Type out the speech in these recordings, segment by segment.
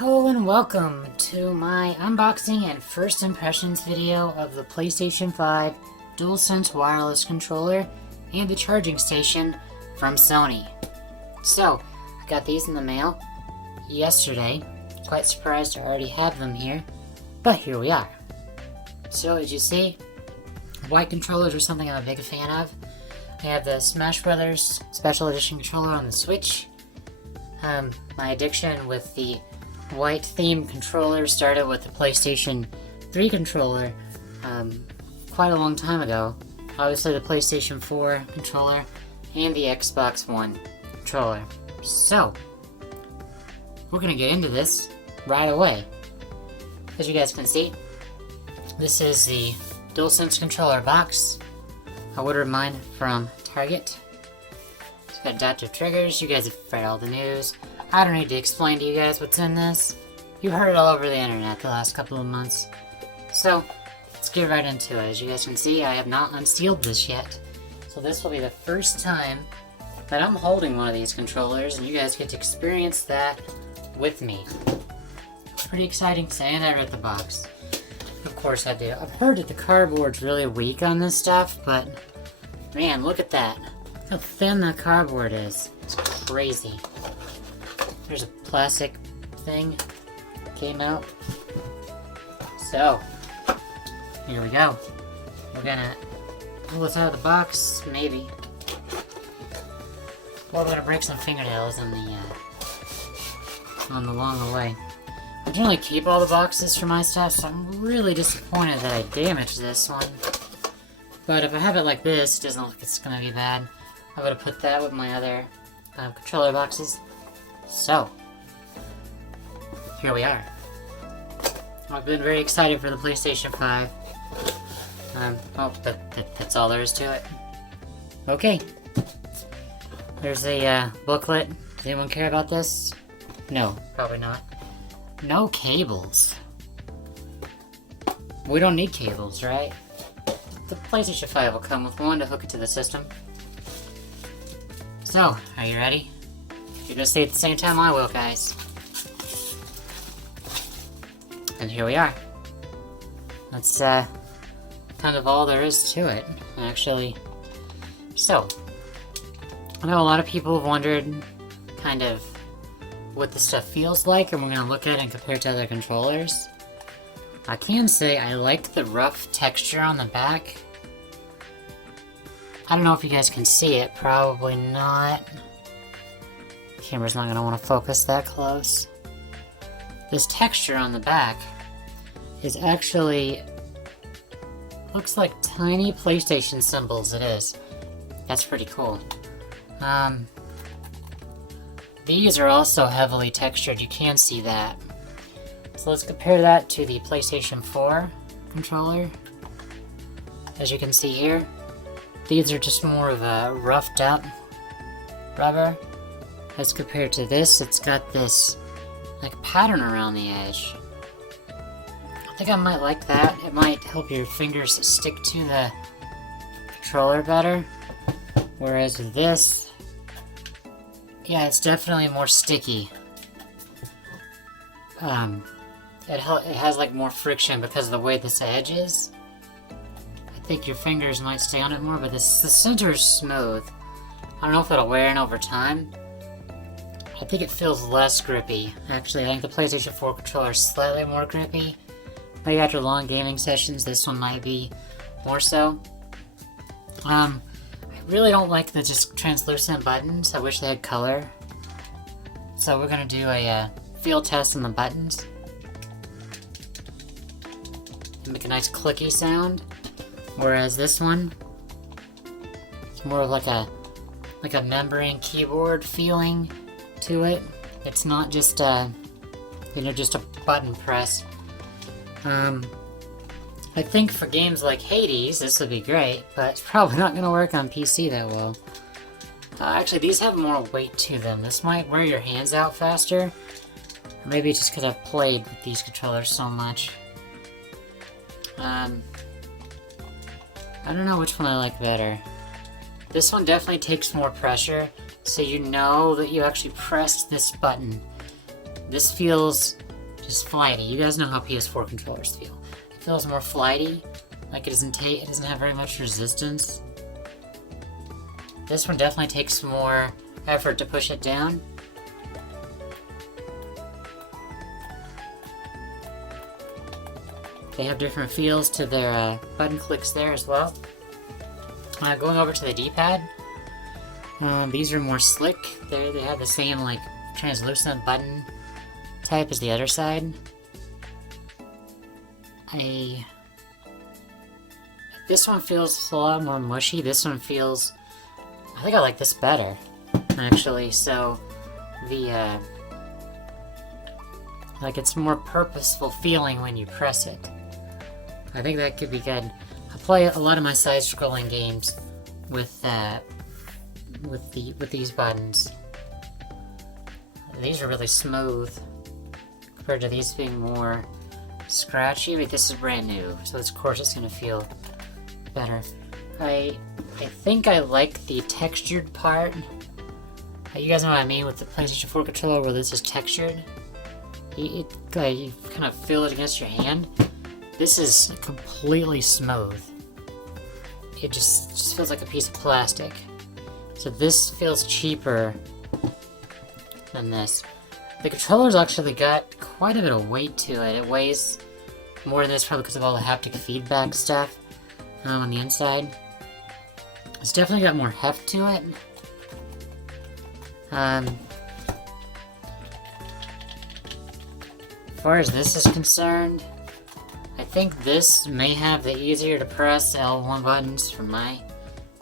Hello and welcome to my unboxing and first impressions video of the PlayStation 5 DualSense wireless controller and the charging station from Sony. So, I got these in the mail yesterday. Quite surprised I already have them here, but here we are. So as you see, white controllers are something I'm a big fan of. I have the Smash Brothers Special Edition controller on the Switch. My addiction with the white themed controller started with the PlayStation 3 controller quite a long time ago. Obviously the PlayStation 4 controller and the Xbox One controller. So, we're gonna get into this right away. As you guys can see, this is the DualSense controller box. I ordered mine from Target. It's got adaptive triggers. You guys have read all the news. I don't need to explain to you guys what's in this. You heard it all over the internet the last couple of months. So, let's get right into it. As you guys can see, I have not unsealed this yet. So this will be the first time that I'm holding one of these controllers, and you guys get to experience that with me. Pretty exciting to say, and I read the box. Of course I do. I've heard that the cardboard's really weak on this stuff, but man, look at that. Look how thin that cardboard is. It's crazy. There's a plastic thing that came out. So, here we go. We're gonna pull this out of the box, maybe. Or we're gonna break some fingernails on the along the way. I generally keep all the boxes for my stuff, so I'm really disappointed that I damaged this one. But if I have it like this, it doesn't look like it's gonna be bad. I would have put that with my other controller boxes. So, here we are. I've been very excited for the PlayStation 5. That's all there is to it. Okay. There's a booklet. Does anyone care about this? No, probably not. No cables. We don't need cables, right? The PlayStation 5 will come with one to hook it to the system. So, are you ready? You're gonna say it at the same time I will, guys. And here we are. That's kind of all there is to it, actually. So, I know a lot of people have wondered kind of what this stuff feels like, and we're gonna look at it and compare it to other controllers. I can say I liked the rough texture on the back. I don't know if you guys can see it, probably not. The camera's not gonna want to focus that close. This texture on the back is actually, looks like tiny PlayStation symbols, it is. That's pretty cool. These are also heavily textured, you can see that. So let's compare that to the PlayStation 4 controller. As you can see here, these are just more of a roughed up rubber. As compared to this, it's got this like pattern around the edge. I think I might like that. It might help your fingers stick to the controller better. Whereas with this, yeah, it's definitely more sticky. It has like more friction because of the way this edge is. I think your fingers might stay on it more, but the center is smooth. I don't know if it'll wear in over time. I think it feels less grippy. Actually, I think the PlayStation 4 controller is slightly more grippy. Maybe after long gaming sessions, this one might be more so. I really don't like the just translucent buttons. I wish they had color. So we're gonna do a field test on the buttons. Make a nice clicky sound. Whereas this one, it's more of like a membrane keyboard feeling to it. It's not just just a button press. I think for games like Hades, this would be great, but it's probably not going to work on PC that well. Actually, these have more weight to them. This might wear your hands out faster. Or maybe just because I've played with these controllers so much. I don't know which one I like better. This one definitely takes more pressure, so you know that you actually pressed this button. This feels just flighty. You guys know how PS4 controllers feel. It feels more flighty, like it doesn't have very much resistance. This one definitely takes more effort to push it down. They have different feels to their button clicks there as well. Going over to the D-pad, these are more slick. They have the same like translucent button type as the other side. This one feels a lot more mushy. This one feels, I think I like this better, actually. So the like it's more purposeful feeling when you press it. I think that could be good. I play a lot of my side-scrolling games with these buttons. These are really smooth compared to these being more scratchy, but this is brand new, so of course it's gonna feel better. I think I like the textured part. You guys know what I mean with the PlayStation 4 controller where this is textured? You kind of feel it against your hand. This is completely smooth. It just feels like a piece of plastic. So this feels cheaper than this. The controller's actually got quite a bit of weight to it. It weighs more than this probably because of all the haptic feedback stuff on the inside. It's definitely got more heft to it. As far as this is concerned, I think this may have the easier to press L1 buttons for my...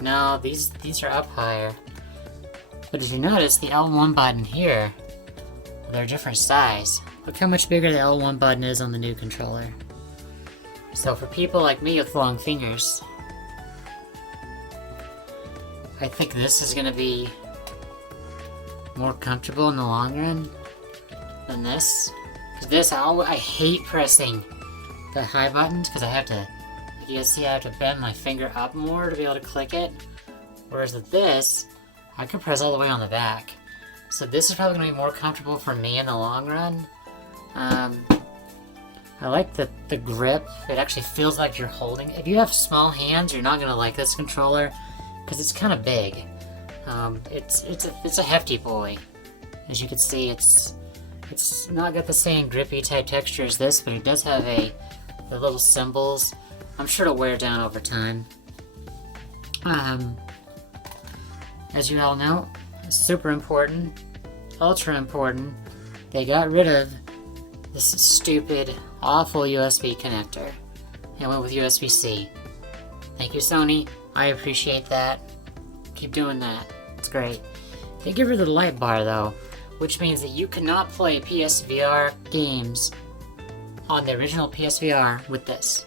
No, these are up higher. But if you notice, the L1 button here, they're a different size. Look how much bigger the L1 button is on the new controller. So for people like me with long fingers, I think this is going to be more comfortable in the long run than this. Because this, I hate pressing the high buttons because I have to, like you guys see, I have to bend my finger up more to be able to click it. Whereas with this, I can press all the way on the back. So this is probably going to be more comfortable for me in the long run. I like the grip. It actually feels like you're holding. If you have small hands, you're not going to like this controller because it's kind of big. It's a hefty boy. As you can see, it's not got the same grippy type texture as this, but it does have the little symbols. I'm sure it'll wear down over time. As you all know, super important, ultra important, they got rid of this stupid, awful USB connector and went with USB-C. Thank you, Sony. I appreciate that. Keep doing that. It's great. They get rid of the light bar, though, which means that you cannot play PSVR games on the original PSVR with this.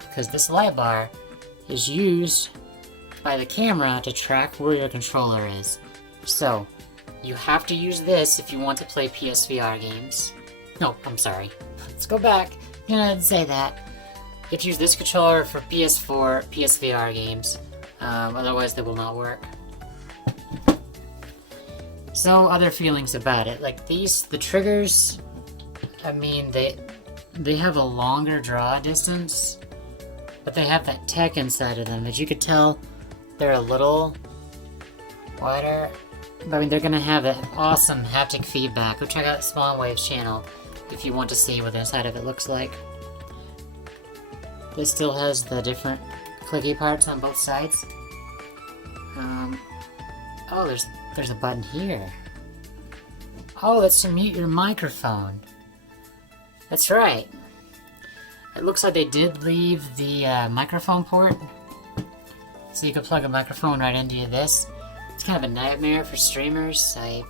Because this light bar is used by the camera to track where your controller is. So, you have to use this if you want to play PSVR games. No, I'm sorry. Let's go back. I'm gonna say that. You have to use this controller for PS4, PSVR games. Otherwise they will not work. So, other feelings about it. Like the triggers, I mean, they have a longer draw distance, but they have that tech inside of them. As you could tell, they're a little wider. I mean, they're gonna have that awesome haptic feedback. Go check out Spawn Wave's channel if you want to see what the inside of it looks like. This still has the different clicky parts on both sides. Oh, there's a button here. Oh, that's to mute your microphone. That's right. It looks like they did leave the microphone port, so you can plug a microphone right into this. It's kind of a nightmare for streamers. I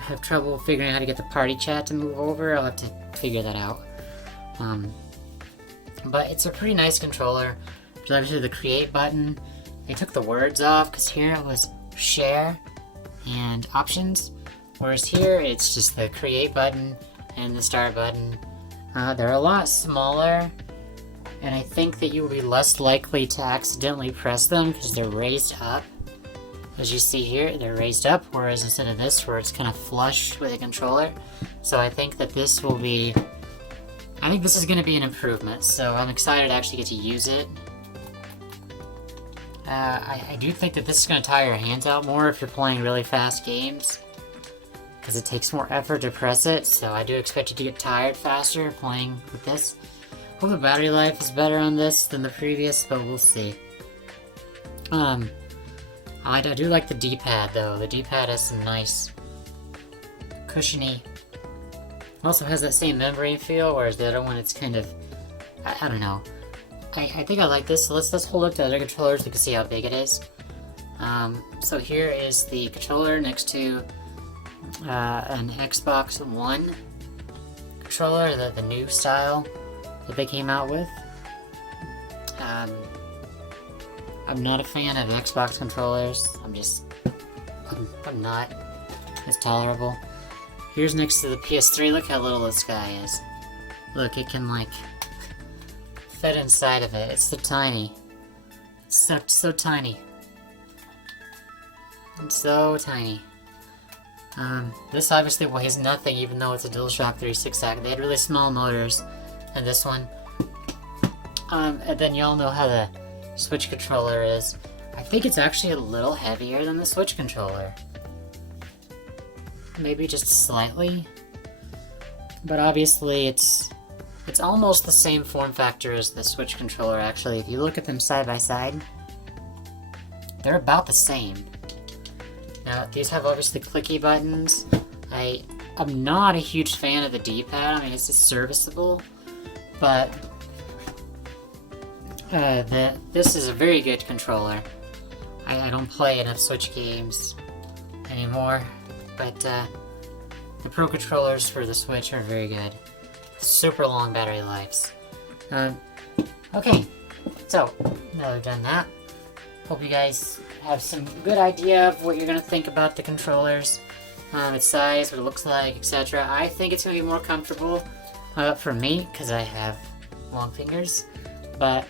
have trouble figuring out how to get the party chat to move over. I'll have to figure that out. But it's a pretty nice controller. There's obviously the create button. They took the words off because here it was share and options, whereas here it's just the create button and the start button. They're a lot smaller, and I think that you will be less likely to accidentally press them because they're raised up. As you see here, they're raised up, whereas instead of this, where it's kind of flush with the controller. So I think that this will be I think this is going to be an improvement, so I'm excited to actually get to use it. I do think that this is going to tire your hands out more if you're playing really fast games, because it takes more effort to press it, so I do expect you to get tired faster playing with this. Hope the battery life is better on this than the previous, but we'll see. I do like the D-pad though. The D-pad has some nice cushiony. Also has that same membrane feel, whereas the other one it's kind of, I don't know. I think I like this. So let's hold up the other controllers so we can see how big it is. So here is the controller next to an Xbox One controller, the new style that they came out with. I'm not a fan of Xbox controllers. I'm not. It's tolerable. Here's next to the PS3. Look how little this guy is. Look, it can like fit inside of it. It's so tiny. It's so tiny. It's so tiny. This obviously weighs nothing, even though it's a DualShock 3.6 They had really small motors in this one. And then y'all know how the Switch controller is. I think it's actually a little heavier than the Switch controller. Maybe just slightly. But obviously it's almost the same form factor as the Switch controller actually. If you look at them side by side, they're about the same. Now these have obviously clicky buttons. I'm not a huge fan of the D-pad. I mean it's serviceable, but this is a very good controller. I don't play enough Switch games anymore, but the Pro controllers for the Switch are very good. Super long battery lives. Okay, so now we've done that. Hope you guys have some good idea of what you're gonna think about the controllers, its size, what it looks like, etc. I think it's gonna be more comfortable for me because I have long fingers, but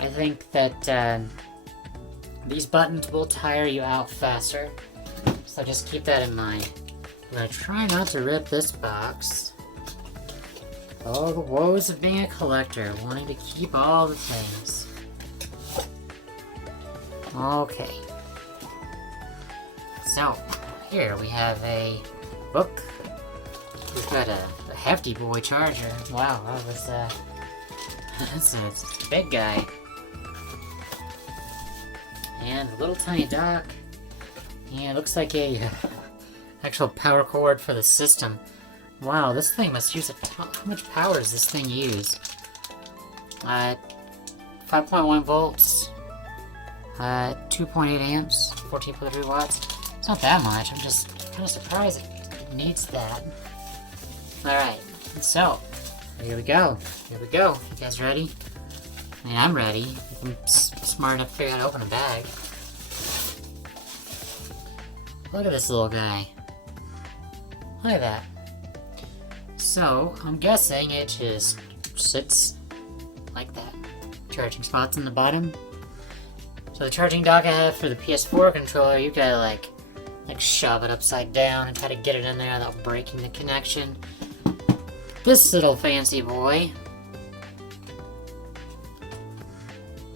I think that these buttons will tire you out faster, so just keep that in mind. I'm gonna try not to rip this box. Oh, the woes of being a collector, wanting to keep all the things. Okay. So, here we have a book. We've got a hefty boy charger. Wow, that was, that's a big guy. And a little tiny dock. And it looks like a actual power cord for the system. Wow, this thing must use a ton. How much power does this thing use? 5.1 volts, 2.8 amps, 14.3 watts. It's not that much. I'm just kind of surprised it needs that. Alright, so here we go. Here we go. You guys ready? I mean, I'm ready. I'm smart enough to figure out how to open a bag. Look at this little guy. Look at that. So, I'm guessing it just sits like that. Charging spots on the bottom. So the charging dock I have for the PS4 controller, you gotta like shove it upside down and try to get it in there without breaking the connection. This little fancy boy,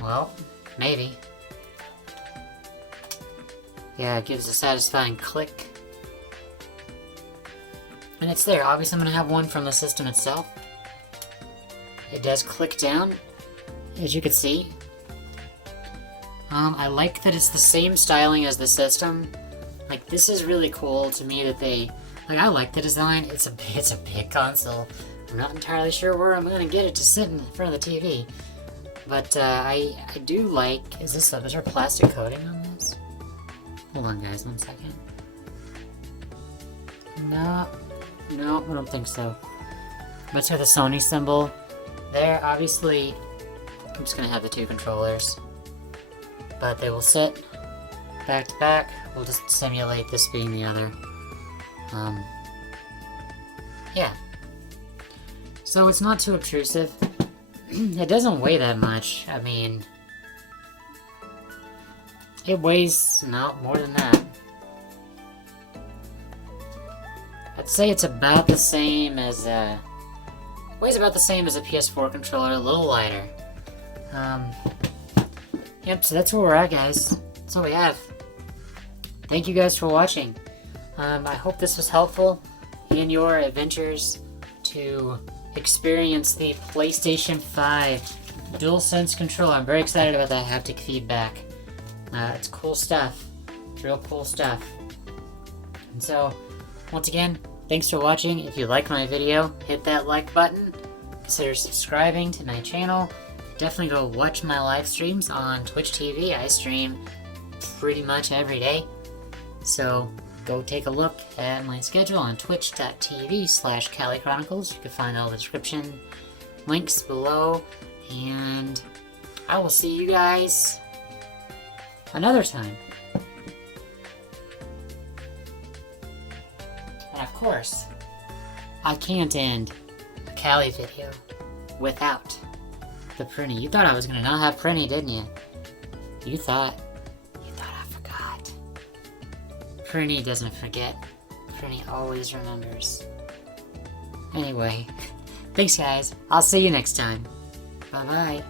well, maybe. Yeah, it gives a satisfying click. And it's there. Obviously I'm going to have one from the system itself. It does click down, as you can see. I like that it's the same styling as the system. Like, this is really cool to me that they... Like, I like the design. It's a big console. I'm not entirely sure where I'm going to get it to sit in front of the TV. But, I do like... Is there a plastic coating on this? Hold on, guys, 1 second. No, I don't think so. But to the Sony symbol, there, obviously, I'm just gonna have the two controllers. But they will sit back to back. We'll just simulate this being the other. Yeah. So it's not too obtrusive. It doesn't weigh that much. I mean, it weighs, no, more than that. I'd say it's about the same as Weighs about the same as a PS4 controller, a little lighter. Yep, so that's where we're at, guys. That's all we have. Thank you guys for watching. I hope this was helpful in your adventures to experience the PlayStation 5 DualSense controller. I'm very excited about that haptic feedback. It's cool stuff. It's real cool stuff. And so, once again, thanks for watching. If you like my video, hit that like button. Consider subscribing to my channel. Definitely go watch my live streams on Twitch TV. I stream pretty much every day. So go take a look at my schedule on twitch.tv/Cali Chronicles. You can find all the description links below. And I will see you guys another time. And of course, I can't end a Cali video without the Prinny. You thought I was gonna not have Prinny, didn't you? You thought I forgot. Prinny doesn't forget. Prinny always remembers. Anyway, thanks guys. I'll see you next time. Bye-bye.